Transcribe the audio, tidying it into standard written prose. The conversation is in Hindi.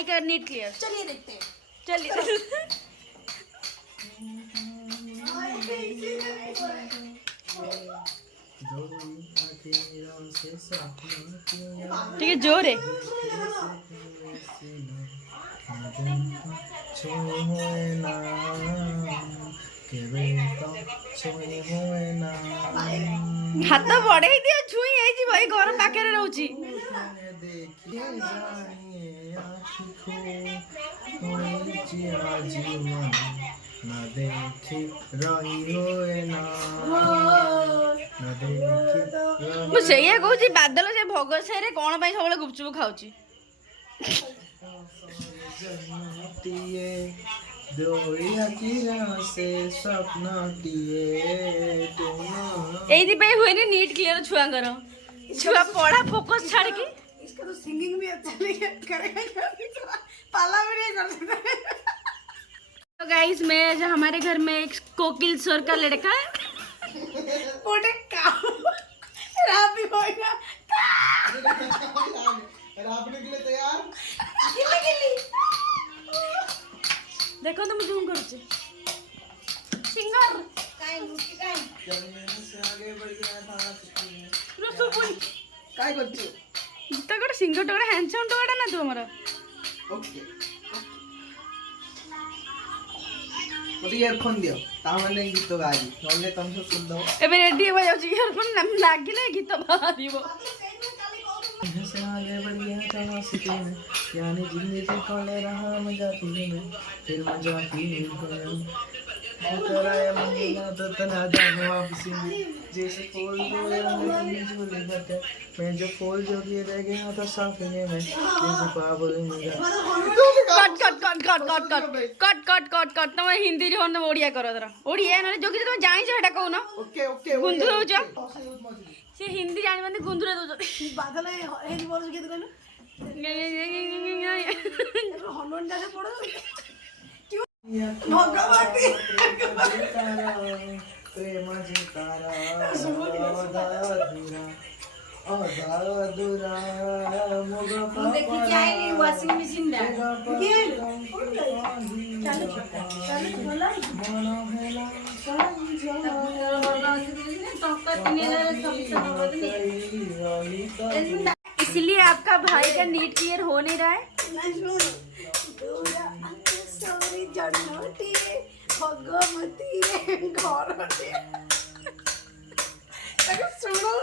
भाई का नीट क्लियर। चलिए देखते हैं। चलिए ठीक है, जोर है। हाथ बढ़े दियो छुई है भाई घर पाखे रोची। मुझे कहूँ बादल से भोग से कौन सब गुपचुप खाऊची। हुए नीट क्लियर छुआ छुआ पढ़ा फोकस छाड़ की। इसका तो सिंगिंग भी अच्छा नहीं करेगा, पाला भी नहीं कर सकता। तो गाइस मैं हमारे घर में एक कोकिल स्वर का लड़का है। पोटे काऊ रात भी होएगा। रात निकले तैयार। गिल्ली देखो तुम जूम कर सिंगर काई लुकी काई से आगे बढ़ गया था। काय करछु तो गोटे सिंगर टोकड़ा हैंडसम टोकड़ा ना तू हमरा। ओके मते ईयरफोन दियो तामने गीत गाई नले तुम सब सुन दो। एबे रेडी हो जाऊ ईयरफोन लागिले गीत बारिबो। से आगे बढ़ गया चला सिटी में यानी जिंदगी को ले रहा मजा पीने में फिर मजा पीने को तेरा ये मंजिला तो तना जाने वापसी में जैसे फूल में झूले बैठे मैं जो फूल जो गिर रह गया था साफिने में जैसे पागल मेरा। Cut cut cut cut cut cut cut cut cut cut तुम हिंदी रे होन ओडिया करो जरा ओडिया न जो कि तुम जानि छ हेटा कहू न। ओके ओके गुंधु होछ से हिंदी जानि बंद गुंधुरे दो बादल हेली बोल के कहलो हनुमान जैसे पड़ो भगवान प्रेम जितारा अधूरा देखी क्या है वॉशिंग मशीन दा इसलिए आपका भाई का नीट क्लियर हो नहीं रहा है। जन्मती भगवती घर सुनो